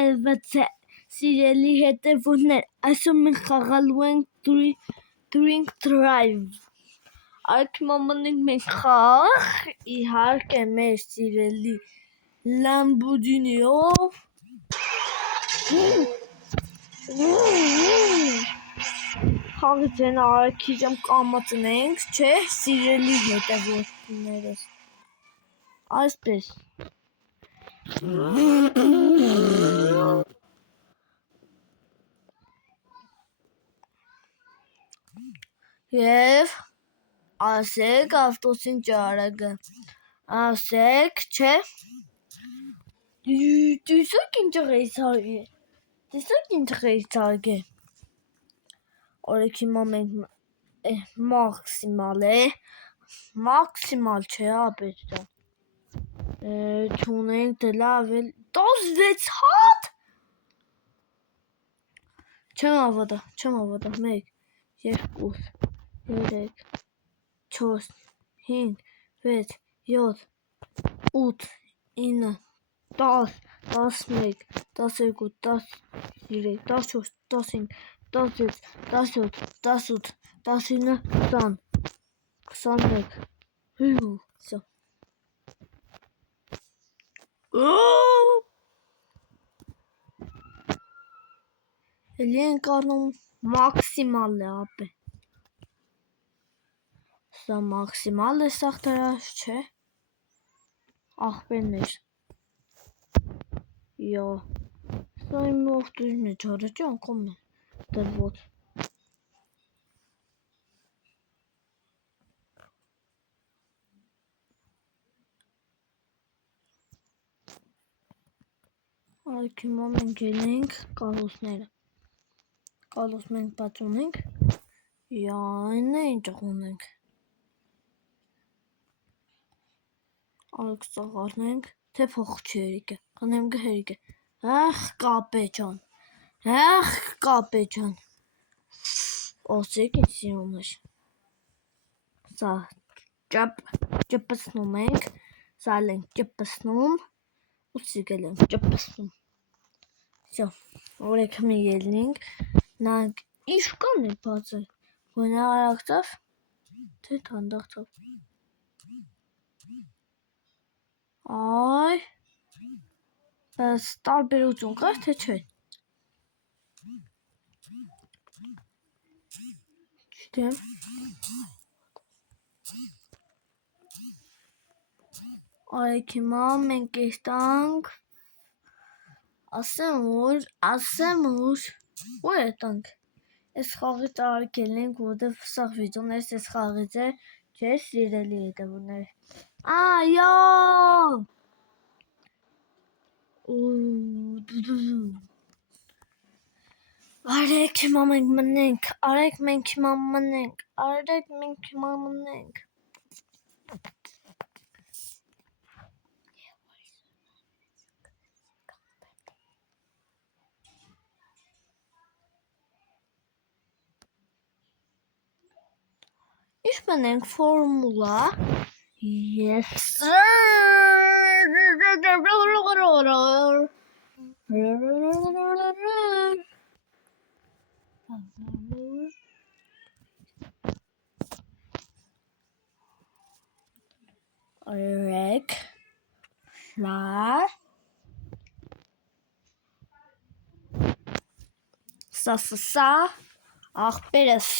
Այլվացե սիրելի հետևողներ, այսօր մենք խաղալու ենք Drink Drive։ Արկմամանենք մենք խաղ, իհարկե մեր սիրելի Lamborghini-ով։ Խաղից են արագիժամ կամացնենք, չէ, սիրելի հետևողներս։ Այսպես։ Եվ ասեք ավտոսին ճարագը, ասեք, չէ, տեսեք ինչ ղերցարկ է, օրեք հիմա մենք մաքսիմալ չէ, ապետ դա, չունենք դլա ավել, 16 հատ, չեմ ավադա, 1, 2, 3, 4, 5, 6, 7, 8, 9, 10, 11, 12, 13, 14, 15, 16, 17, 18, 19, 20, 21, всё. Էլի ենք անում մաքսիմալ է ապե։ Սա մաքսիմալ է, սաղ դրաշ չէ։ Աղբերներ։ Յո։ Սա իմ ողջույն մեջ առաջի անգամ է դրված։ Արեք հիմա մենք ելենք կալոսները։ Կալոս մենք բաց ունենք։ Յայն է ինչ ունենք։ Արեք սաղարնենք, թե փող չի հերիկը, խնեմ գհերիկը, կապե ճան, ոսեք ինչ սիրում էր, սա ճպսնում ենք, սա ենք ճպսնում, ու սիգել ենք ճպսնում, սյո, որեք հմի ելնինք, նանք իշկան է բացել, գոնե արագցավ, թե թանդաղցավ, այ, բաս տարբերություն կար, թե չէ, չիտեմ, արեք հիմա մենք եստանք, ասեմ ուր, ու ետանք, ես խաղից արեք ելենք, որդև սաղ վիդյոներս ես խաղից է, չէ սիրելի հետևուներ, այո, արեք հիմա մենք մնենք, Ինչ մնենք ֆորմուլա, yes sir, արեք, սա, աղբերս,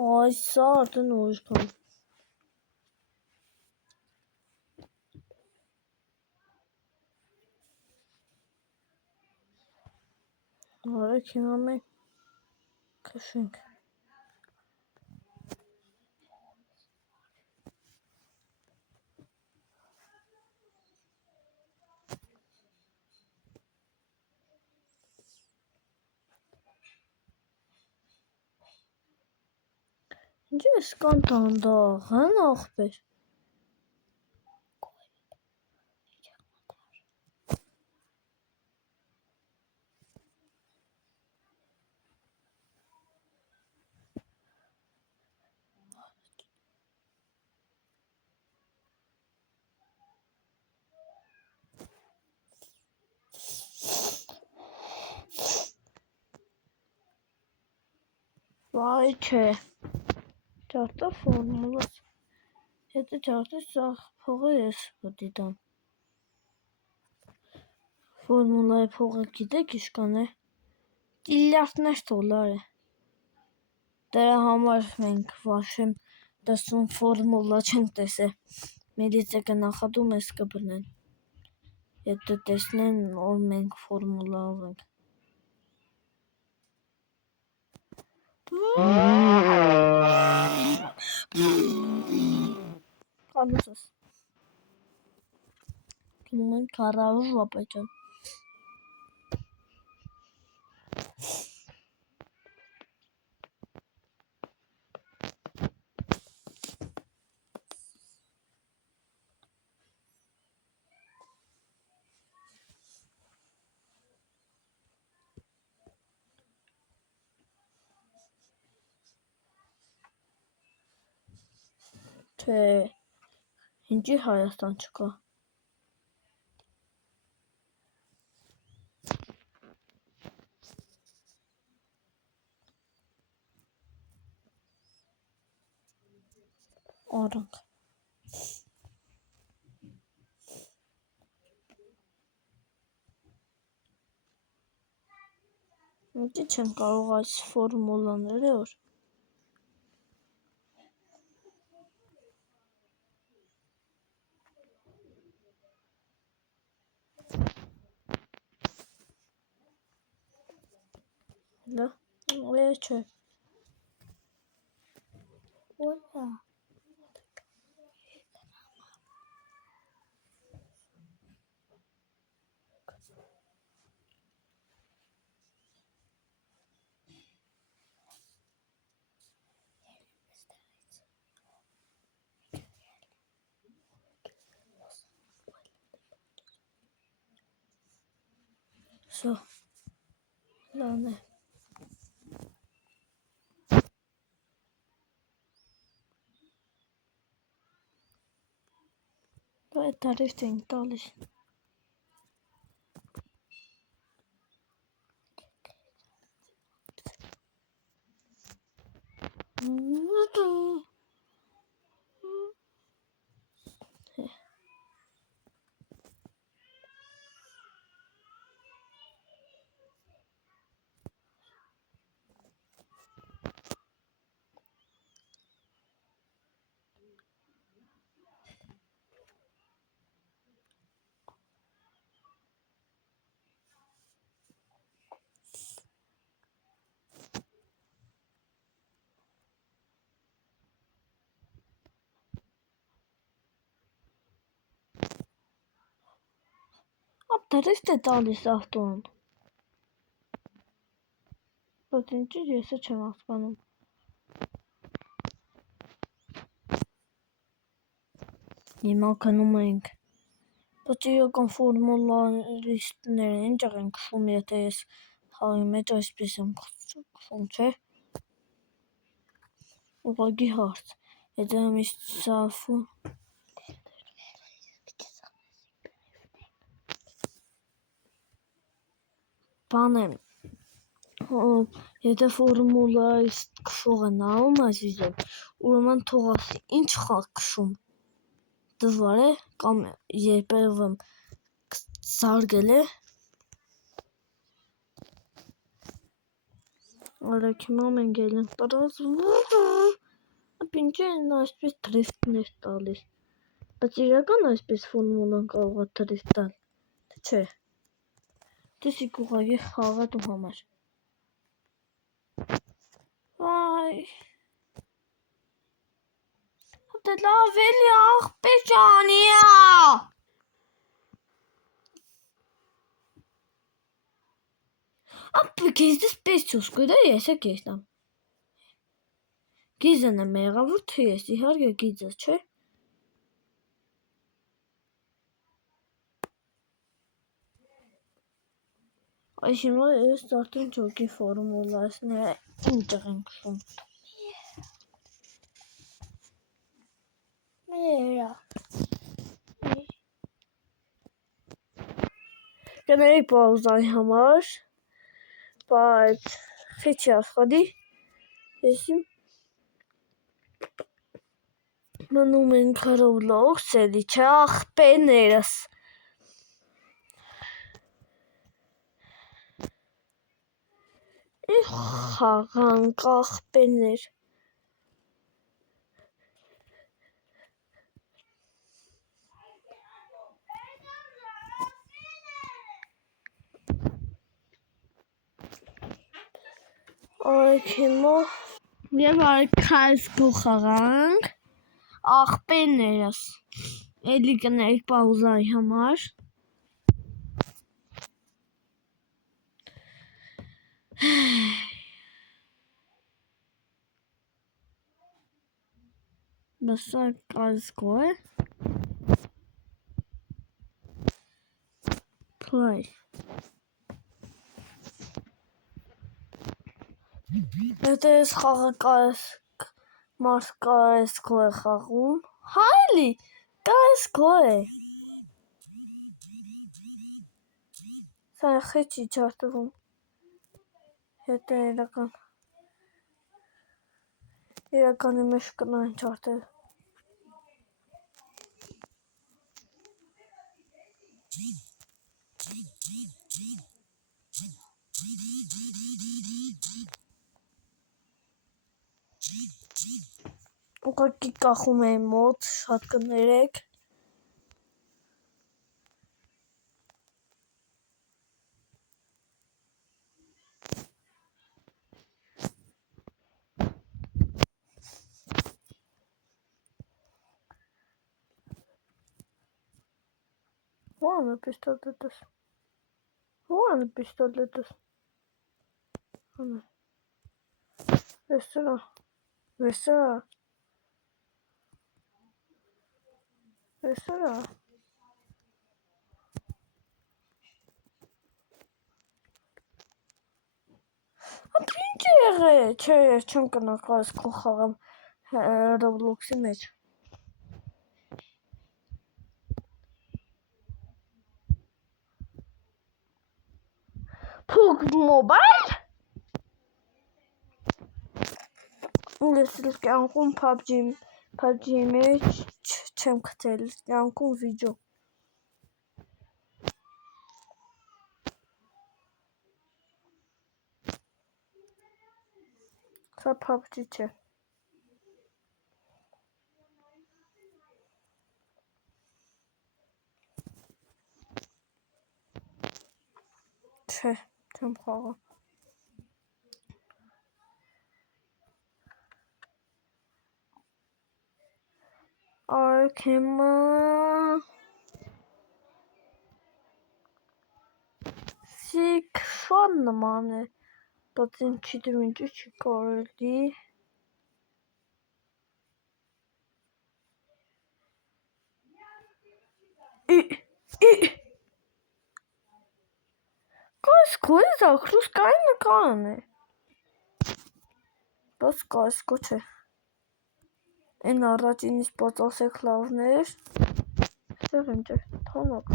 Ay sağ արդեն ուժքան։ Արեք հիմա մենք քշենք։ Ինչ ես կան դանդաղ, հն ախպեր։ Վայ չէ, ճարտա ֆորմուլաս, հետը ճարտի սաղ փողը ես պտի տամ։ Ֆորմուլայի փողը գիտեք իշկան է, տիլյարդներ դոլար է, դրա համար մենք վաշեմ տեսում ֆորմուլա չենք տեսե, միլիցեկը նախատում ես կբնեն, եթե տեսնեն, որ մենք ֆորմուլա ենք։ Կանուսս կնոն կարավոր վապեջան թե ինչի Հայաստան չկա։ Արանք։ Ինչի չեմ կարող այս ֆորմուլաները որ լա, չէ։ Ոյա։ Շո, լան է։ Դա տարիվ չենք տալիս։ Ապտարից է տալիս ավտոն։ Բայց ինչի եսը չեմ հասկանում։ Հիմա կնում ենք։ Բայց իրական ֆորմուլալիստները ինչ են քշում, եթե ես խաղի մեջ այսպես եմ քշում, չէ։ Ուղղակի հարց։ Եթե միշտ սաֆում բան եմ, եթե ֆորմուլայիստ քշողը նայում այս վիդեոն, ուրեմն թող ասի ինչ խաղ քշում, դժվար է կամ երբևէ զարգել է։ Արեք հիմա մենք էլ ենք պրոզ, ապ ինչ են այսպես դրիֆտներ տալիս, բայց իրական այսպես ֆորմուլան կարող է դրիֆտ տալ, թե չէ։ Դեսիկ ուղղակի խաղա դու համար։ Վայ։ Դե լավ էլի աղբեր ջանիա։ Ապ քեզ դες պես չուս կուտա ես է կեստամ։ Գիզն է մեղավոր, թե ես իհարկե գիզը, չէ։ Այս հիմա ես արդեն ջոկի ֆորմուլասները ինչ ենք շում։ Մերա։ Կներեք պաուզայի համար, բայց խիչի ասխադի, եսիմ մնում ենք Roblox, էլի չէ աղպեներս։ Խաղանք աղպեներ։ Արեք հիմա և արեք քայսկու խաղանք աղպեներս, էլի կներեք պաուզայի համար։ Բասա կայսկու է։ Play։ Եթե ես խաղը կայսկու է խաղում, հայլի կայսկու է։ Սա խիչի չարտվում, հետը իրականի մեջ կնային չարտել։ Ուղղակի կախում եմ մոտ, շատ կներեք։ Ладно, пистолетос. Ладно, пистолетос. Весела. Весела. Весела. Pinche, che, չեմ կնա կայսկու խաղամ Roblox-ի մեջ։ Փուկ մոբայլ։ Ես կյանքում PUBG-ի մեջ չեմ գտել, կյանքում վիդեո։ Սա PUBG չէ։ Չէ, չեմ խաղա։ Արեք հիմա Սիքշոն նման է, բայց ինձ չգիտեմ ինչու չի կարելի։ Կայսկու է, ռուսկայի նկարն է։ Բայց կայսկու չէ։ Էն առաջինից պածասեք լավներ։ Ստեղ ինչ է, թանակ։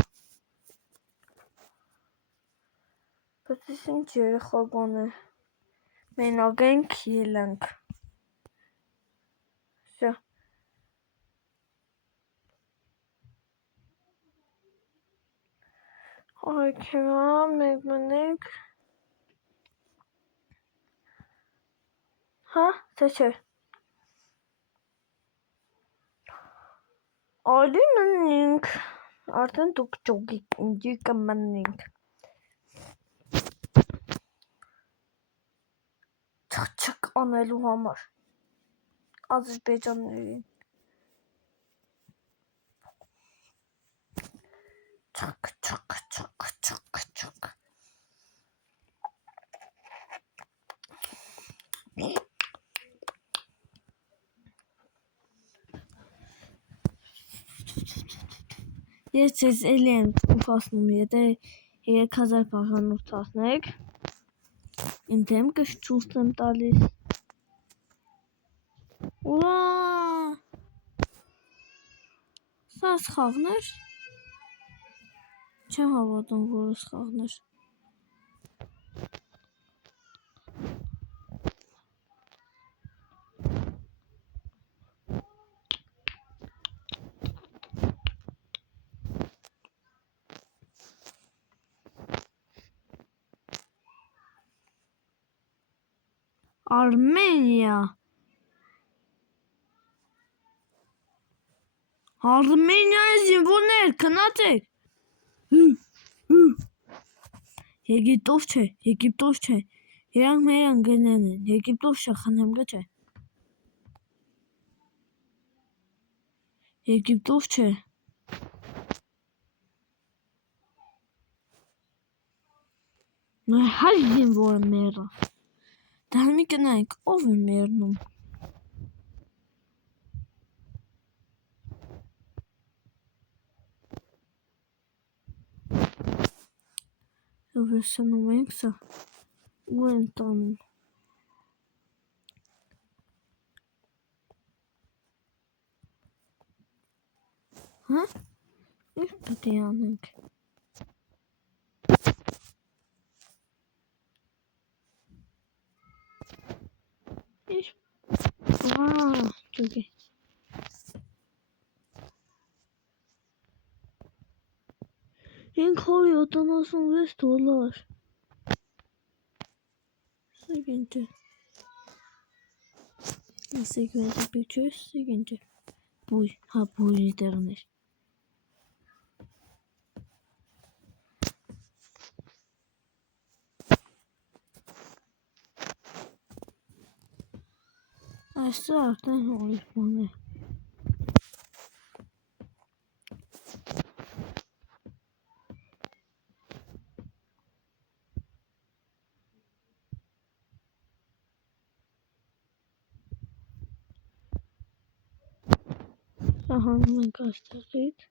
Բայց ես ինչ երեխական է։ Մենակ ենք ելանք։ Սա։ Արեք հիմա մեկ մնենք։ Հա, թե չէ։ Ալի մնենք։ Արդեն դուք ճոգիկ ինձի կմնենք։ Չք անելու համար։ Ադրբեջաններին։ Չք։ Ես ձեզ էլի եմ ուղղացնում, եթե 3000 բաժանորդացնեք, իմ դեմքը ճուշտ եմ տալիս։ Ուրա! Սա սխաղներ։ Չեմ հավատում, որ սխաղներ։ Արմենիա։ Արմենիայի զինվորներ, քնացեք։ Եգիպտոս չէ։ Իրանք մեր ընկերներն են։ Եգիպտոս չէ, խնդրեմ գա չէ։ Եգիպտոս չէ։ Հայ զինվորը մեռա։ Դա մի կնայք, ով է մեռնում։ Վերցնում ենք սա ու են տանում։ Հա? Ինչ պետք է անենք։ Ինչ։ Ճուկի։ $576 Seguinte. Sequence pictures. Seguinte. Pui. Pui internet. Այստեղ արդեն հորից բան է։ Հանում ենք այստեղից։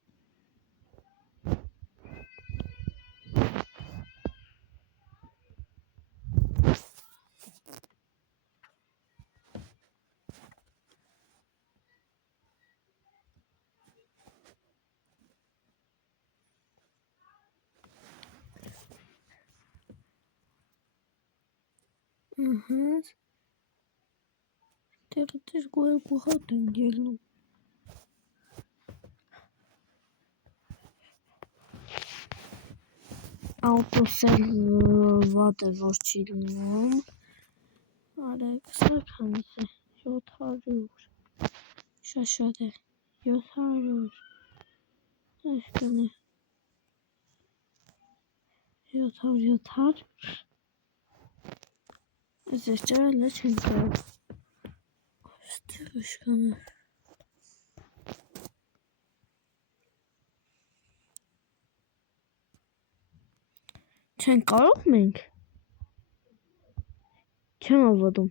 Տեղից գոյը բուխատ են գելնում։ Autosel վատ է որ չի լինում։ Արեք սա քանից է 700 շաշատ է 700 այսքան է 700 այս ճարելը չեն կարող այստեղ այսքան է չեն կարող մենք չեմ ավատում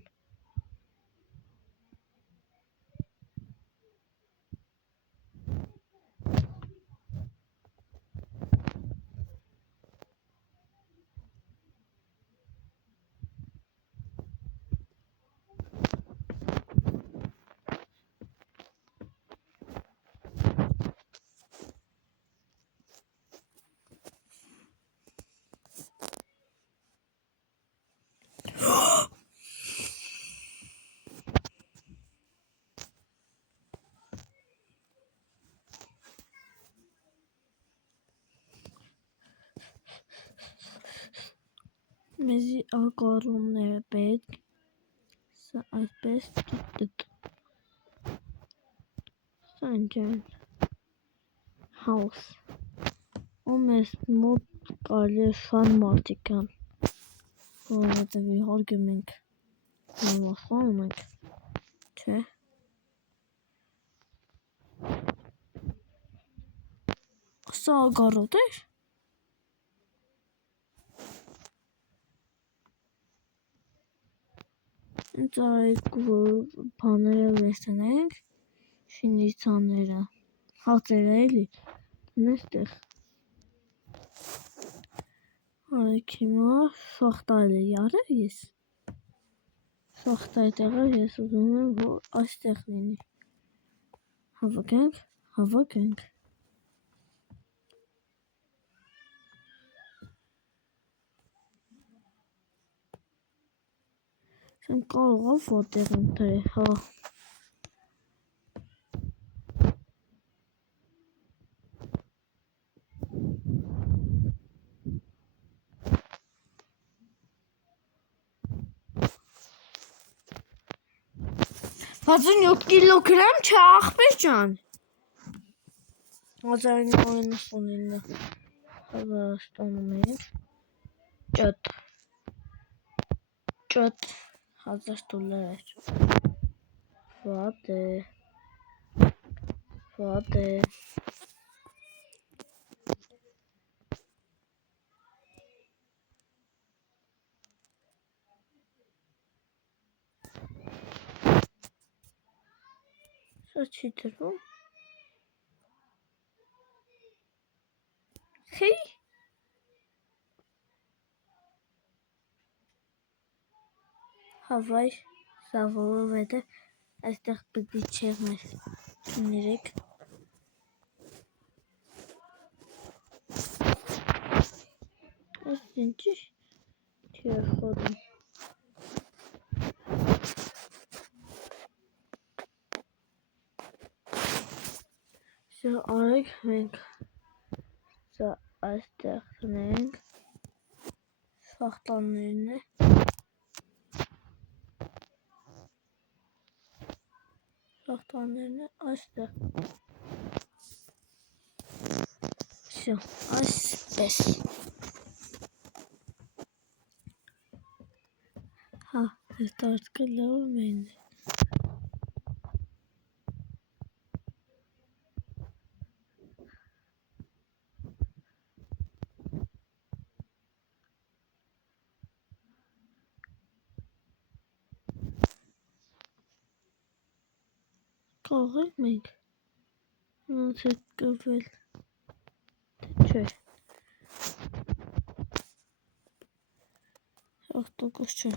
մեզի ակառումները պետք սա այսպես տտ սա ընջան house ու մեզ մոտ կարելի է շան մարդիկ կան որովհետև իհարկե մենք նամախանում ենք չէ սա ագարոտ է Ծայք բաները վերցնենք շինիցաները հացերը էլի Նստեղ արեք հիմա սախտայել յարը ես սախտայ տեղը ես ուզում եմ որ այստեղ լինի հավաքենք Jsem կարող է որտեղ ընտրել, հա։ Հազարյոթ կիլոգրամ չէ ախպեր ջան։ 1999 Հայաստանում ենք։ Ճոտ $1000 Վատ է Սա չի դրվում Հեյ Հավայ Սա որովհետև այստեղ պիտի չեղներ Ներեք Այս ինչի չի աշխատում Սա արեք մենք Սա այստեղ տնենք Սախտաններն է Սախտաններն է այստեղ Всё, այսպես Հա, այս տարկը լավ մեն Կարող ենք մենք Ոնց է կվել Չէ Ախտոկոս չէ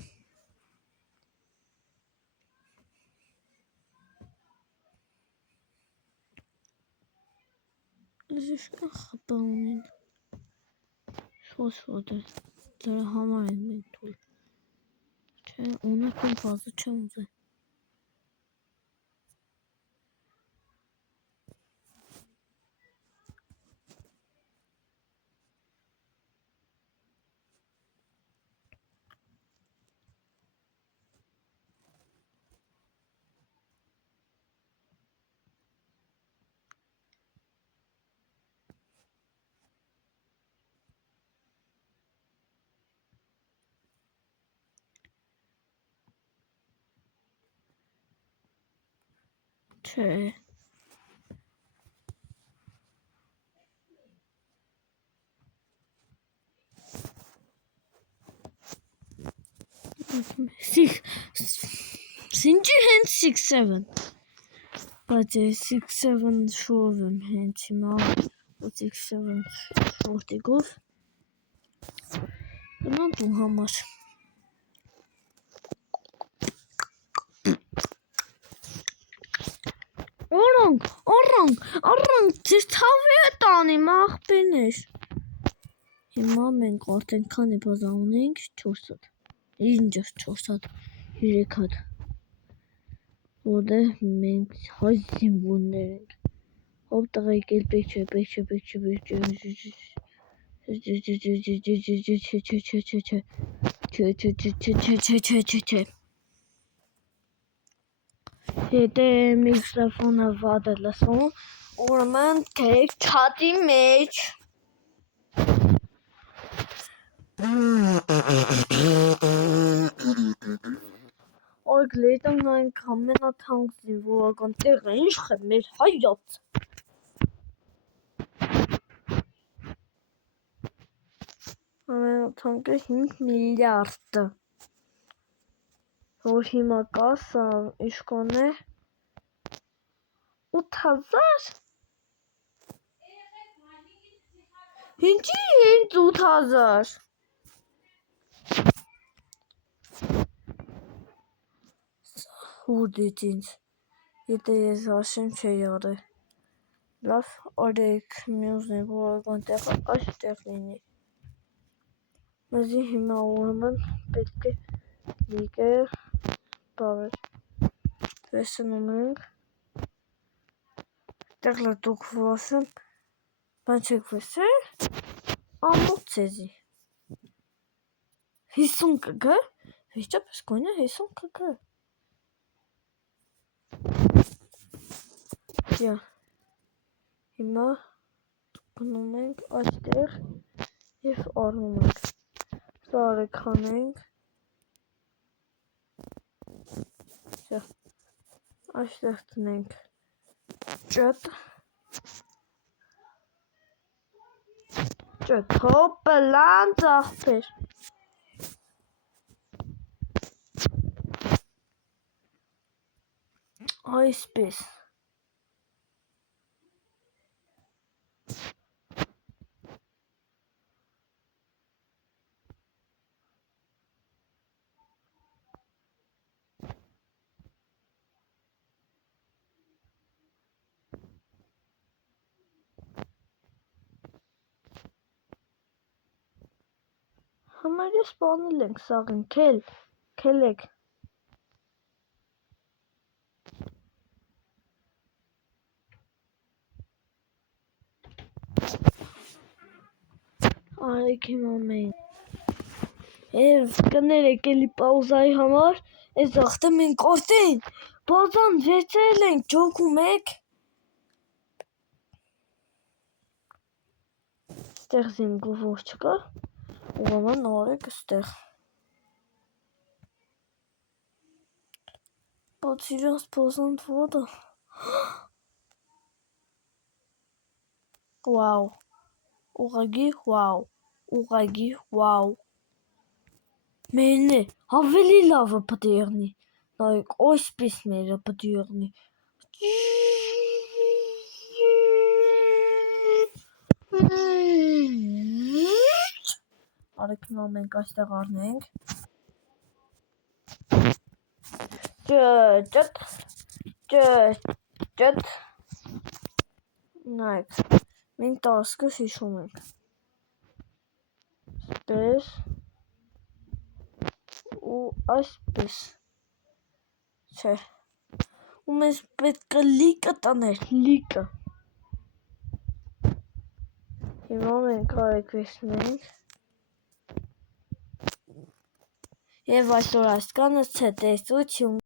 Ես իշկան խպա ունեն Շոսվոտ է Դրա համար են մենք թույլ Չէ, ունեք են բազը չեմ ուզել Չէ Սինջի հենց 6-7 Բայց է 6-7 շով եմ հենց հիմա ու 6-7 շորդիկով Գնան դու համար Առանք, ձեր թավի է տանիմ աղբերներ Հիմա մենք արդեն քանի բազա ունենք 400 Ինչ 400 300 Որտեղ մենք հայ զինվորներ ենք Հոպ տղայք էլ պետք չէ Չէ Եթե միքրոֆոնը վատ է լսվում Ուրեմն գրեք չաթի մեջ Օրգ լետան նայնք ամենաթանկ զինվորական տեղը ինչ է մեր հայոց Ամենաթանկը 5 միլիարդ Որ հիմա կա սա իշկոն է 8000 Ինչի ինձ 8000։ Հուրդից ինձ։ Եթե ես հաշեմ չէի արել։ Լավ, արեք մյուսն է, որական տեղը այստեղ լինի։ Մեզի հիմա ուրեմն պետք է լիգը բարեր։ Տեսնում ենք։ Տեղը դուք վասեմ, բան չեք վեսել, ամոց ձեզի։ 50 կգ, հեշտապես գոնե 50 կգ։ Հիմա գնում ենք այստեղ և առնում ենք։ Սա արեք հանենք։ Այստեղ տնենք ճտ։ Հոպը լանց աղբեր։ Այսպես։ Համարյա սպանել ենք սաղին, քելեք։ Արեք հիմա մենք։ Եվ կներեք էլի պաուզայի համար, այս աղթը մենք որդին, բազան վերցրել ենք, ջոկում եք։ Ստեղ զինգուվոր չկա, ուրեմն արեք ստեղ։ Բայց իրանց բազան վոդը։ Վաու, ուղագի վաու։ Մերն է, ավելի լավը պտի եղնի, նայեք, այսպես մերը պտի եղնի։ Արեք հիմա մենք այստեղ առնենք։ Ճտ։ Նայեք, մենք տասկը հիշում ենք։ Սպես ու այսպես։ Չէ։ Ու մեզ պետք է լիկը տաներ, լիկը։ Հիմա մենք արեք վեսնենք։ Եվ այսօր այս կանը չէ տեսություն։